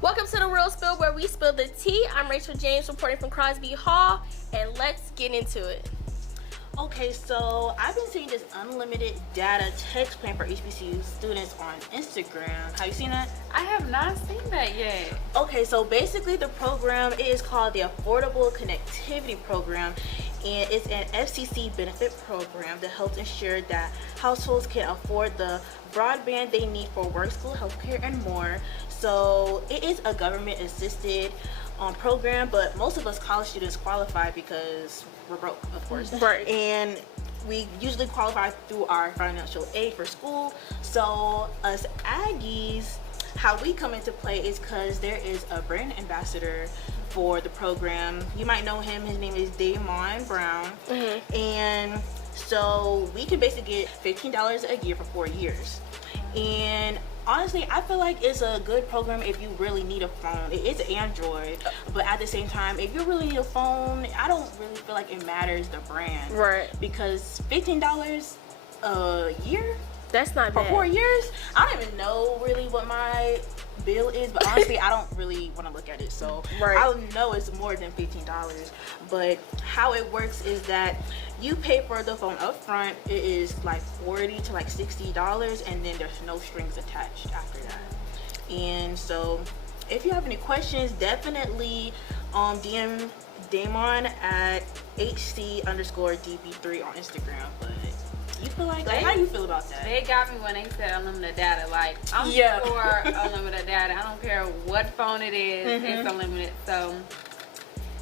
Welcome to the Real Spill, where we spill the tea. I'm Rachel James, reporting from Crosby Hall, and let's get into it. Okay, so I've been seeing this unlimited data text plan for HBCU students on Instagram. Have you seen that? I have not seen that yet. Okay, so basically the program is called the Affordable Connectivity Program, and it's an FCC benefit program that helps ensure that households can afford the broadband they need for work, school, healthcare, and more. So it is a government-assisted program, but most of us college students qualify because we're broke, of course. Right. And we usually qualify through our financial aid for school. So us Aggies, how we come into play is because there is a brand ambassador for the program. You might know him. His name is Damon Brown. Mm-hmm. And so we can basically get $15 a year for 4 years. And honestly, I feel like it's a good program if you really need a phone. It is Android, but at the same time, if you really need a phone, I don't really feel like it matters the brand. Right. Because $15 a year That's not for bad. 4 years, I don't even know really what my bill is, but honestly, I don't really want to look at it. So Right. I know it's more than $15. But how it works is that you pay for the phone up front. It is like $40 to like $60, and then there's no strings attached after that. And so if you have any questions, definitely DM Damon at HC_DB3 on Instagram. But you feel like how do you feel about that? They got me when they said unlimited data. Like, I'm Yeah. for unlimited data. I don't care what phone it is, it's unlimited. So,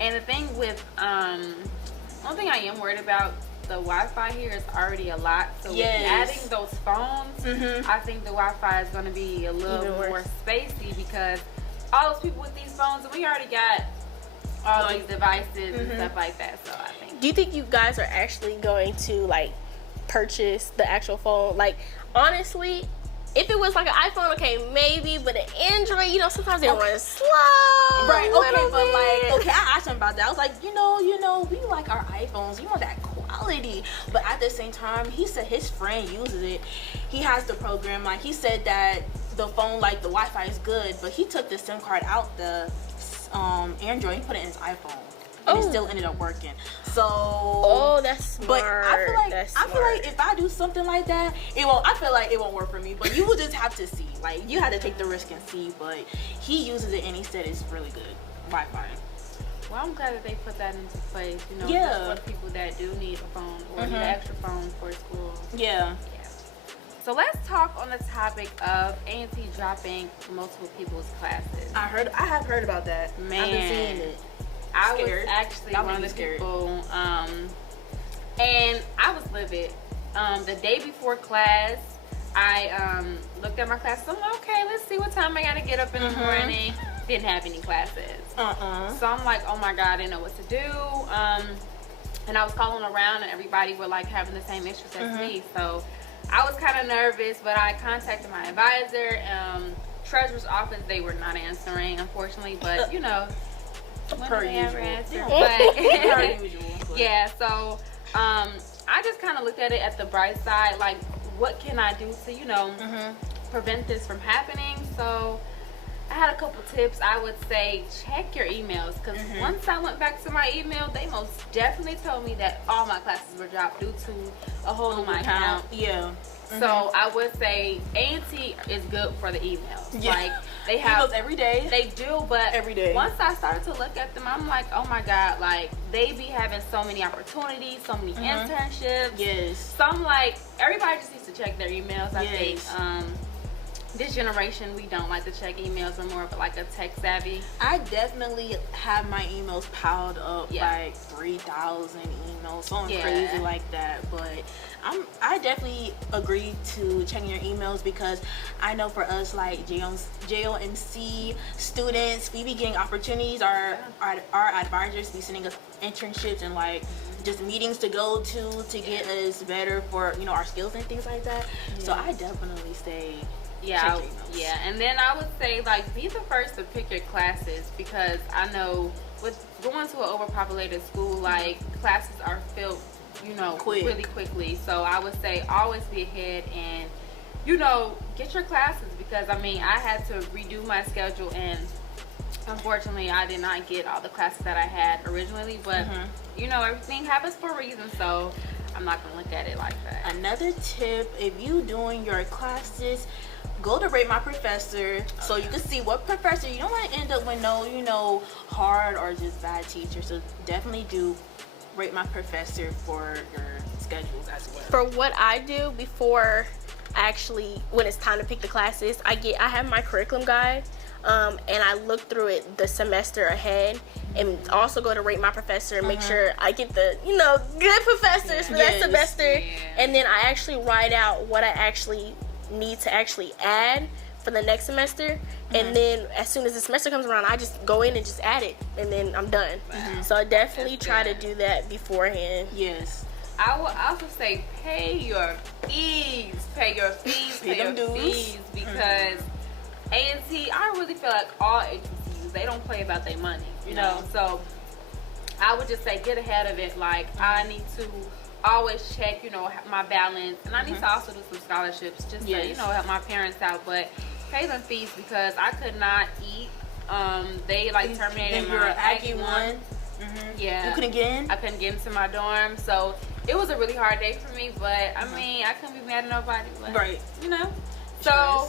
and the thing with, one thing I am worried about, the Wi-Fi here is already a lot. So with adding those phones, I think the Wi-Fi is going to be a little Even more worse. spacey, because all those people with these phones, we already got all these devices and stuff like that. So I think. Do you think you guys are actually going to like purchase the actual phone? Like, honestly, if it was like an iPhone, okay, maybe, but an Android, you know, sometimes they run slow. Right, a okay, little but like, bit. okay, I asked him about that. I was like, you know, we like our iPhones, you want that quality. But at the same time, he said his friend uses it. He has the program. Like, he said that the phone, like, the Wi-Fi is good, but he took the SIM card out the Android, he put it in his iPhone. And it still ended up working. So That's smart. But I feel like That's I feel smart. like if I do something like that, it won't. I feel like it won't work for me. But you will just have to see. Like, you have to take the risk and see. But he uses it and he said it's really good Wi-Fi. Well, I'm glad that they put that into place, you know, Yeah. for people that do need a phone or need an extra phone for school. Yeah. So let's talk on the topic of Ayantee dropping multiple people's classes. I have heard about that. Man. I've been seeing it. I was Scared. actually Y'all one make of the me scared. people, and I was livid. The day before class, I looked at my classes. I'm like, okay, let's see what time I gotta get up in the morning. Didn't have any classes. So I'm like, oh my God, I didn't know what to do. And I was calling around, and everybody were like having the same issues as me. So I was kind of nervous, but I contacted my advisor, treasurer's office. They were not answering, unfortunately, but you know, Per when they ever usual. answer. Per But usual. But yeah, so I just kind of looked at it at the bright side, like, what can I do to, you know, prevent this from happening? So I had a couple tips. I would say check your emails, because once I went back to my email, they most definitely told me that all my classes were dropped due to a hole in my account. Yeah. So I would say Ayantee is good for the emails. Yeah. Like, they have Emails every day. They do, but Every day. once I started to look at them, I'm like, oh my God, like, they be having so many opportunities, so many internships. Yes. So I'm like, everybody just needs to check their emails. I think Yes. this generation, we don't like to check emails. We're more of like a tech savvy. I definitely have my emails piled up, Yeah. like 3,000 emails, something Yeah. crazy like that. But I definitely agree to checking your emails, because I know for us, like JONC students, we be getting opportunities. Our advisors be sending us internships and like just meetings to go to get us better for, you know, our skills and things like that. So I definitely say Yeah, check your emails. yeah, and then I would say, like, be the first to pick your classes, because I know with going to an overpopulated school, like, classes are filled, you know, really quickly. So I would say always be ahead and, you know, get your classes, because I mean I had to redo my schedule, and unfortunately I did not get all the classes that I had originally, but you know, everything happens for a reason, so I'm not gonna look at it like that. Another tip, if you doing your classes, go to Rate My Professor so you can see what professor. You don't want to end up with no, you know, hard or just bad teacher. So definitely do Rate My Professor for your schedules as well. For what I do before actually when it's time to pick the classes, I have my curriculum guide, and I look through it the semester ahead, and also go to Rate My Professor and make sure I get the, you know, good professors for that semester, and then I actually write out what I actually need to actually add for the next semester, and then as soon as the semester comes around, I just go in and just add it, and then I'm done. So I definitely try to do that beforehand. Yes. I will also say pay your fees. Pay your fees. Pay your fees, because A&T, I really feel like all agencies, they don't play about their money, you know. So I would just say get ahead of it. Like I need to always check, you know, my balance, and I need to also do some scholarships just to, you know, help my parents out. But pay them fees, because I could not eat. They like terminated my Aggie one. Yeah, you couldn't get in. I couldn't get into my dorm, so it was a really hard day for me. But I mean, I couldn't be mad at nobody. But, right. You know. So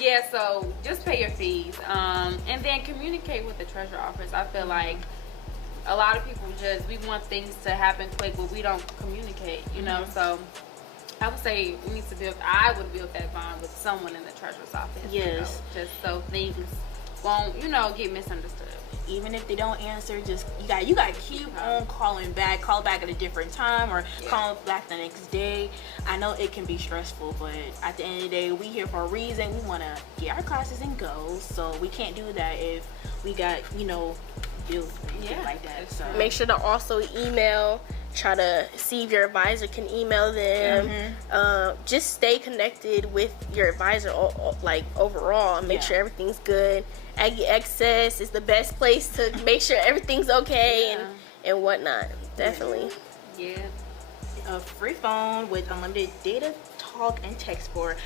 yeah, so just pay your fees, and then communicate with the treasurer office. I feel like a lot of people we want things to happen quick, but we don't communicate, you know. So I would say I would build that bond with someone in the treasurer's office. Yes. You know, just so things won't, you know, get misunderstood. Even if they don't answer, just you got to keep on calling back. Call back at a different time, or call back the next day. I know it can be stressful, but at the end of the day, we here for a reason. We want to get our classes and go, so we can't do that if we got, you know, bills and shit like that. So make sure to also email. Try to see if your advisor can email them. Just stay connected with your advisor, like overall, and make sure everything's good. Aggie Access is the best place to make sure everything's okay and whatnot. Definitely. Yeah. A free phone with unlimited data, talk, and text for.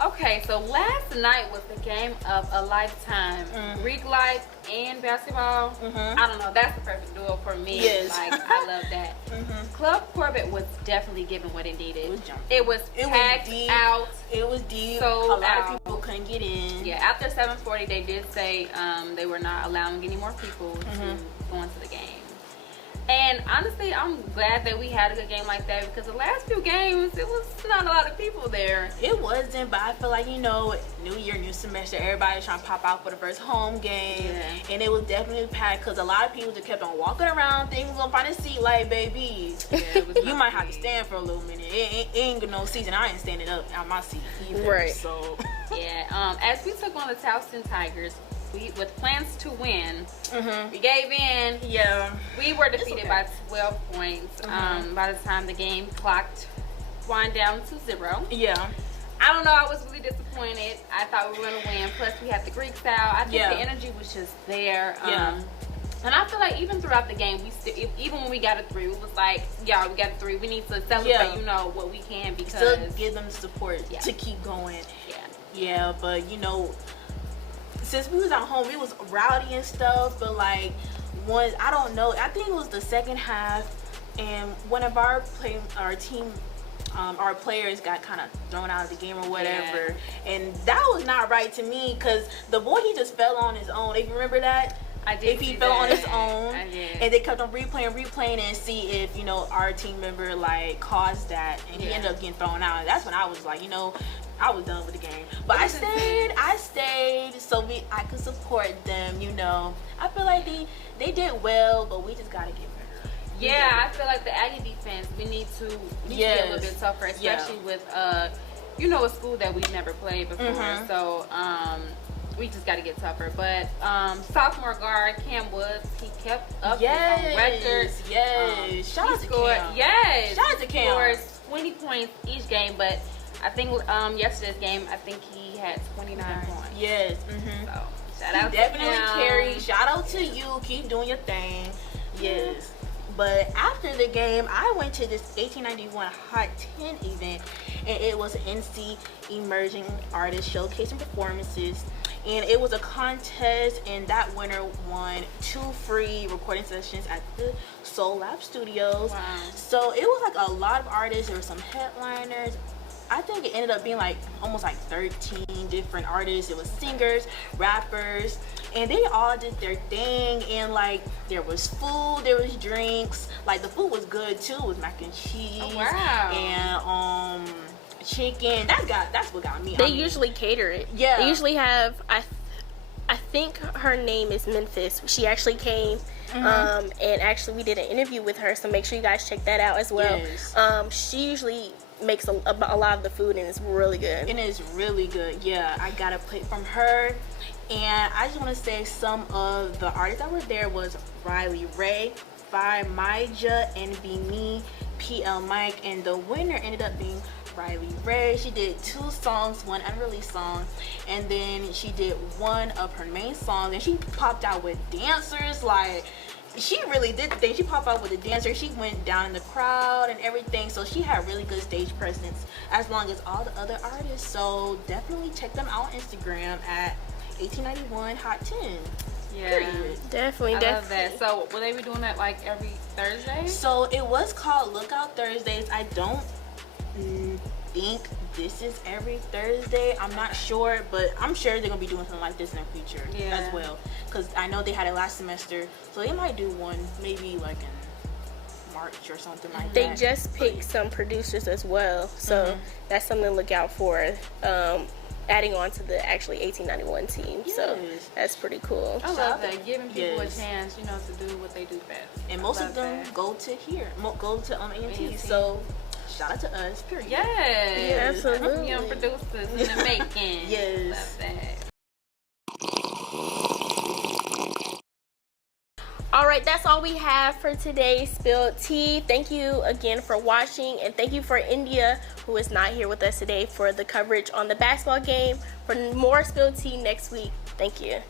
Okay, so last night was the game of a lifetime. Greek life and basketball. I don't know, that's the perfect duo for me. Yes. Like, I love that. Club Corbett was definitely giving what it needed. It was packed out. It was deep. So a lot of people couldn't get in. Yeah, after 7:40, they did say they were not allowing any more people to go into the game. And honestly, I'm glad that we had a good game like that, because the last few games, it was not a lot of people there. It wasn't, but I feel like, you know, new year, new semester, everybody's trying to pop out for the first home game. And it was definitely packed, because a lot of people just kept on walking around, thinking we're going to find a seat like babies. You might have to stand for a little minute. It ain't no season. I ain't standing up on my seat either. Right. So. Yeah, as we took on the Towson Tigers, with plans to win, we gave in. Yeah, we were defeated by 12 points. By the time the game clocked wind down to 0. Yeah, I don't know. I was really disappointed. I thought we were gonna win. Plus, we had the Greeks out. I think the energy was just there. And I feel like even throughout the game, we still, even when we got a 3, it was like, we got a 3. We need to celebrate, you know, what we can, because still give them support to keep going. Yeah, but you know, since we was at home, it was rowdy and stuff, but like I don't know, I think it was the second half, and one of our players got kind of thrown out of the game or whatever, and that was not right to me, because the boy, he just fell on his own. If you remember that? I did. If he fell on his own, I did. And they kept on replaying and see if, you know, our team member like caused that, and he ended up getting thrown out. And that's when I was like, you know, I was done with the game. But I stayed so I could support them, you know. I feel like they did well, but we just gotta get better. Yeah, I feel like the Aggie defense, we need to be a little bit tougher, especially with you know, a school that we've never played before. So we just got to get tougher. But sophomore guard Cam Woods, he kept up his own record. Shout out to Cam. Shout out to Cam. He scores 20 points each game, but I think yesterday's game, I think he had 29 points. Yes. So shout out to definitely him. Carry. Shout out to you. Keep doing your thing. Yes. But after the game, I went to this 1891 Hot 10 event, and it was NC Emerging Artist Showcasing Performances. And it was a contest, and that winner won 2 free recording sessions at the Soul Lab Studios. Wow. So it was like a lot of artists. There were some headliners. I think it ended up being like almost like 13 different artists. It was singers, rappers, and they all did their thing. And like there was food, there was drinks. Like the food was good too. It was mac and cheese. Oh, wow. And chicken. That's what got me. They usually cater it. Yeah. They usually have. I think her name is Memphis. She actually came. And actually we did an interview with her, so make sure you guys check that out as well. Yes. She usually makes a lot of the food, and it's really good. It is really good. Yeah, I got a plate from her. And I just want to say some of the artists that were there was Riley Ray, Phi Maija, NB Me, PL Mike, and the winner ended up being Riley Ray. She did 2 songs, 1 unreleased song, and then she did 1 of her main songs, and she popped out with dancers. Like, she really did the thing. She popped out with a dancer. She went down in the crowd and everything, so she had really good stage presence as long as all the other artists. So definitely check them out on Instagram at 1891 Hot 10. Yeah. Period. Definitely. I love that. So will they be doing that like every Thursday? So it was called Lookout Thursdays. I don't think this is every Thursday. I'm not sure, but I'm sure they're gonna be doing something like this in the future as well, because I know they had it last semester, so they might do one maybe like in March or something like They that. just picked some producers as well, so that's something to look out for. Adding on to the actually 1891 team, so Yes. that's pretty cool. I love that, giving people Yes. a chance, you know, to do what they do best. And I most love of them that. go to Ayantee. A&T. So shout out to us. Period. Yes, Absolutely. young producers in the making. Yes. Love that. All right, that's all we have for today's Spilled Tea. Thank you again for watching, and thank you for India, who is not here with us today, for the coverage on the basketball game. For more Spilled Tea next week, thank you.